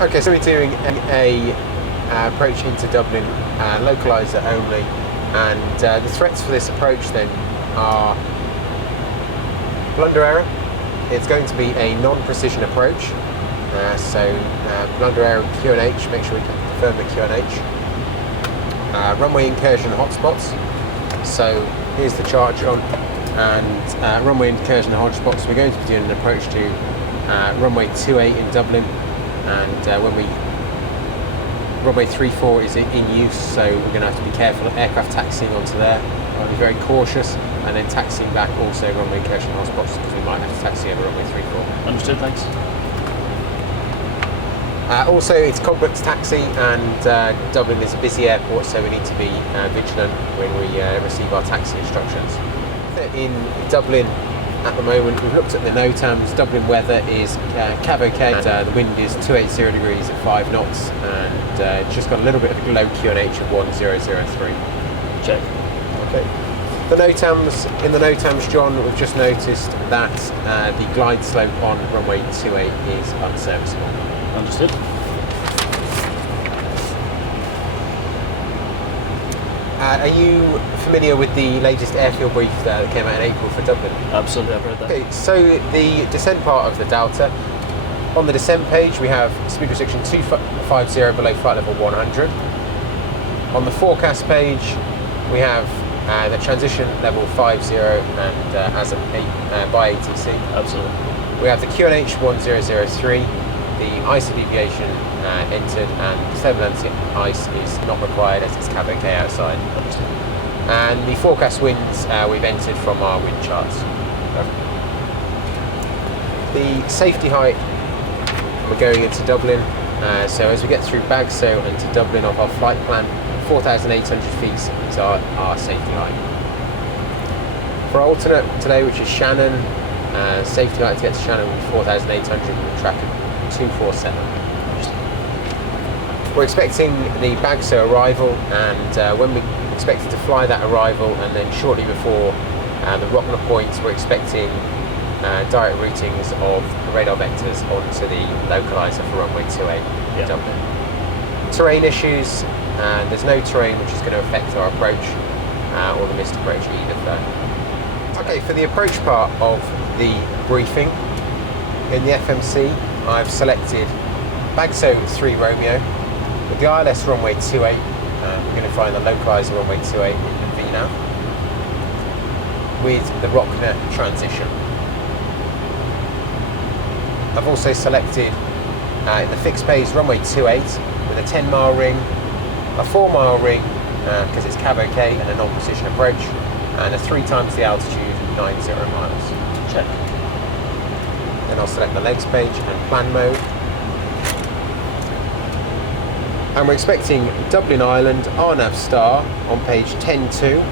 Okay, so we're doing a approach into Dublin, localiser only, and the threats for this approach then are blunder error. It's going to be a non-precision approach, so blunder error QNH, make sure we can confirm the QNH. Runway incursion hotspots, so here's the chart, John, and runway incursion hotspots, we're going to be doing an approach to runway 28 in Dublin, and runway 34 is in use, so we're going to have to be careful of aircraft taxiing onto there. I'll be very cautious, and then taxiing back also runway incursion hotspots, because we might have to taxi over runway 34. Understood, thanks. Also, it's complex taxi, and Dublin is a busy airport, so we need to be vigilant when we receive our taxi instructions. In Dublin at the moment, we've looked at the Notams. Dublin weather is cab okay. The wind is 280 degrees at 5 knots, and it's just got a little bit of a low QNH of 1003. Check. Okay. In the Notams, John, we've just noticed that the glide slope on runway 28 is unserviceable. Understood. Are you familiar with the latest Airfield brief that came out in April for Dublin? Absolutely, I've read that. Okay, so the descent part of the Dalta, on the descent page we have speed restriction 250 below flight level 100. On the forecast page we have the transition level 50 and as by ATC. Absolutely. We have the QNH 1003. The ISA deviation entered, and turbulence ice is not required as it's cab okay outside. And the forecast winds we've entered from our wind charts. The safety height, we're going into Dublin, so as we get through Bagso into Dublin off our flight plan, 4,800 feet is our safety height. For our alternate today, which is Shannon, safety height to get to Shannon will be 4,800 with traffic 247. We're expecting the Bagso arrival, and when we expected to fly that arrival, and then shortly before the Rockner points, we're expecting direct routings of radar vectors onto the localiser for runway 28 in Dublin. Terrain issues, there's no terrain which is going to affect our approach or the missed approach either. Okay, for the approach part of the briefing, in the FMC, I've selected Bagso 3 Romeo with the ILS runway 28. We're going to fly in the localiser runway 28 in VNAV with the Rockner transition. I've also selected in the fixed base runway 28 with a 10-mile ring, a 4-mile ring because it's cab okay and a non-precision approach, and a 3 times the altitude 90 miles. Check. Then I'll select the legs page and plan mode. And we're expecting Dublin Island, RNAV star on page 10.2,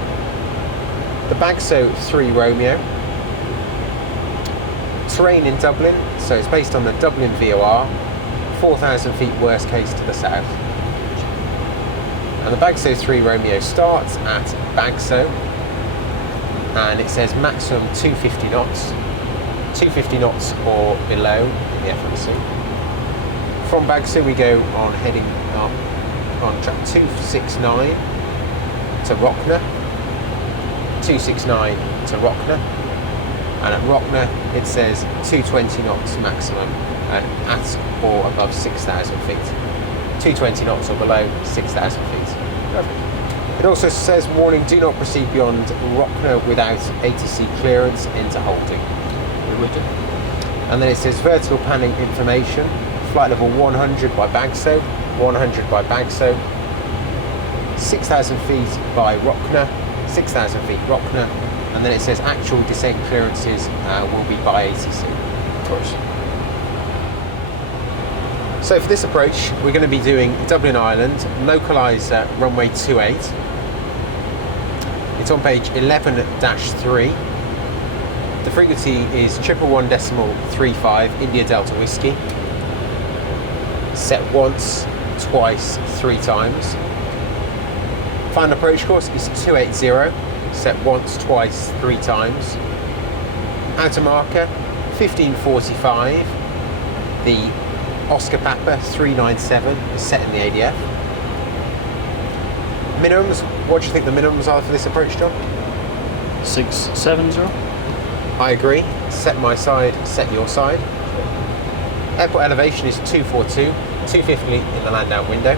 the Bagso 3 Romeo, terrain in Dublin, so it's based on the Dublin VOR, 4,000 feet worst case to the south. And the Bagso 3 Romeo starts at Bagso, and it says maximum 250 knots. 250 knots or below in the FMC. From Bagso we go on heading up on track 269 to Rockner, 269 to Rockner, and at Rockner it says 220 knots maximum and at or above 6,000 feet. 220 knots or below 6,000 feet. Perfect. It also says warning, do not proceed beyond Rockner without ATC clearance into holding. And then it says vertical panning information, flight level 100 by Bagso, 100 by Bagso, 6,000 feet by Rockner, 6,000 feet Rockner, and then it says actual descent clearances will be by ATC, of course. So for this approach, we're going to be doing Dublin Island, localiser runway 28. It's on page 11-3. The frequency is 111.35 India Delta Whiskey. Set once, twice, 3 times. Final approach course is 280. Set once, twice, 3 times. Outer marker 1545. The Oscar Papa 397 is set in the ADF. Minimums, what do you think the minimums are for this approach, John? 670. I agree. Set my side, set your side. Airport elevation is 242, 250 in the land out window.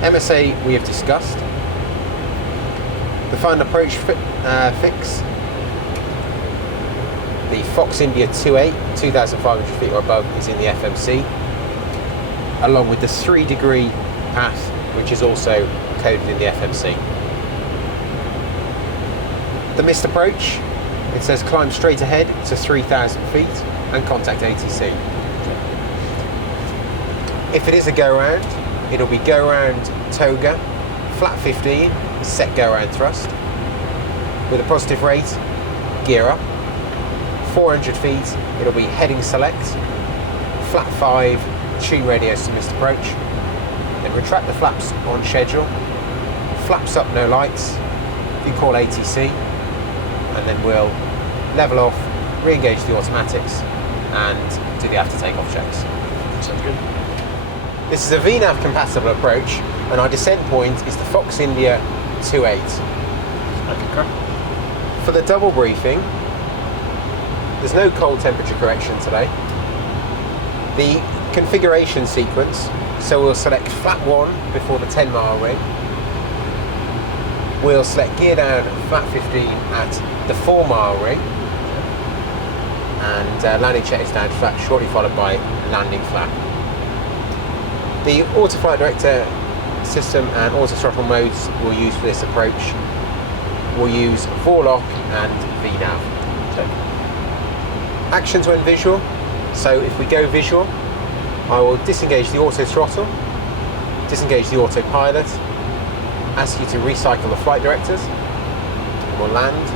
MSA we have discussed. The final approach fix. The Fox India 28, 2,500 feet or above is in the FMC, along with the 3-degree path, which is also coded in the FMC. The missed approach, it says climb straight ahead to 3,000 feet and contact ATC. If it is a go-round, it'll be go-round Toga, flat 15, set go-round thrust, with a positive rate, gear up. 400 feet, it'll be heading select, flat 5, tune radios to missed approach, then retract the flaps on schedule, flaps up no lights, you call ATC, and then we'll level off, re-engage the automatics, and do the after takeoff checks. Sounds good. This is a VNAV compatible approach, and our descent point is the Fox India 28. I concur. For the double briefing, there's no cold temperature correction today. The configuration sequence, so we'll select flat 1 before the 10-mile ring. We'll select gear down flat 15 at the 4-mile ring. And landing check is down flat, shortly followed by landing flap. The auto flight director system and auto throttle modes we'll use for this approach. We'll use Vorlock and VNAV. Actions when visual, so if we go visual, I will disengage the auto throttle, disengage the autopilot, ask you to recycle the flight directors, and we'll land.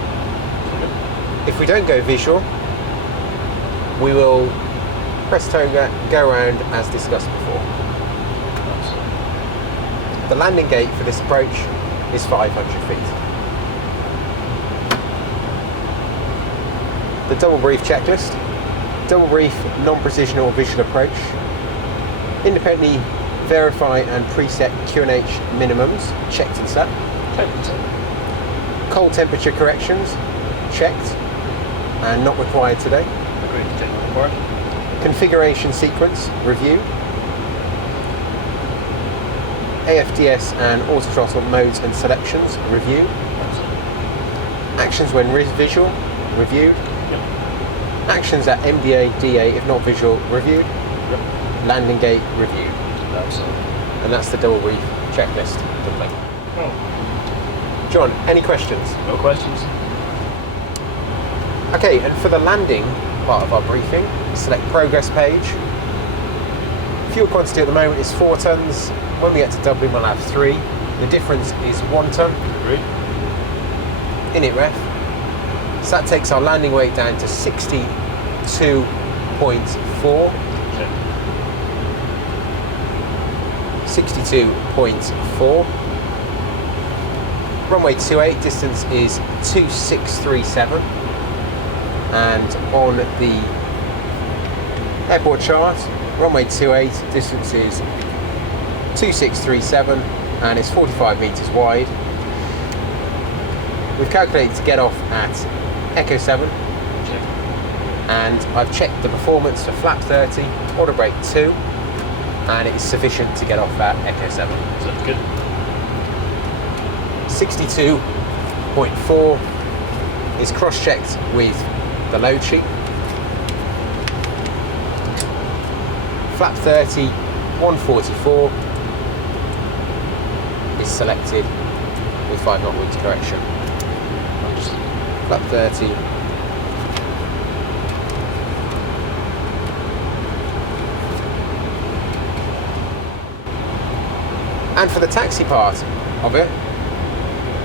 If we don't go visual, we will press Toga, go around as discussed before. The landing gate for this approach is 500 feet. The double brief checklist. Double brief, non-precision or visual approach. Independently verify and preset QNH minimums, checked and set. Cold temperature corrections, checked and not required today. Agreed to take on board. Configuration sequence, review. AFDS and auto throttle modes and selections, review. Actions when visual, reviewed. Actions at MDA, DA, if not visual, reviewed. Landing gate, reviewed. Absolutely. And that's the double brief checklist complete. Oh. John, any questions? No questions. Okay, and for the landing part of our briefing, select progress page. Fuel quantity at the moment is 4 tonnes. When we get to Dublin, we'll have 3. The difference is 1 tonne. Agreed. Init ref. So that takes our landing weight down to 62.4. Check. 62.4. Runway 28, distance is 2637. And on the airport chart, runway 28, distance is 2637 and it's 45 metres wide. We've calculated to get off at Echo 7. Check. And I've checked the performance for flap 30, auto brake 2, and it is sufficient to get off at Echo 7. Sounds good. 62.4 is cross-checked with the load sheet. Flap 30, 144 is selected with 5 knot winds correction. Flap 30. And for the taxi part of it,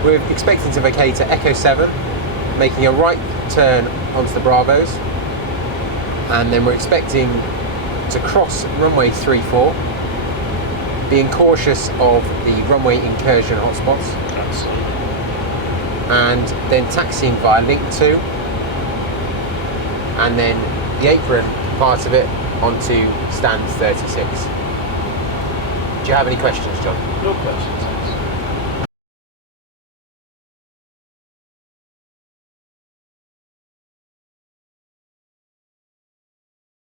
we're expecting to vacate at Echo 7, making a right turn onto the Bravos, and then we're expecting to cross runway 34, being cautious of the runway incursion hotspots. Absolutely. And then taxiing via link 2, and then the apron part of it onto stand 36. Do you have any questions, John? No questions.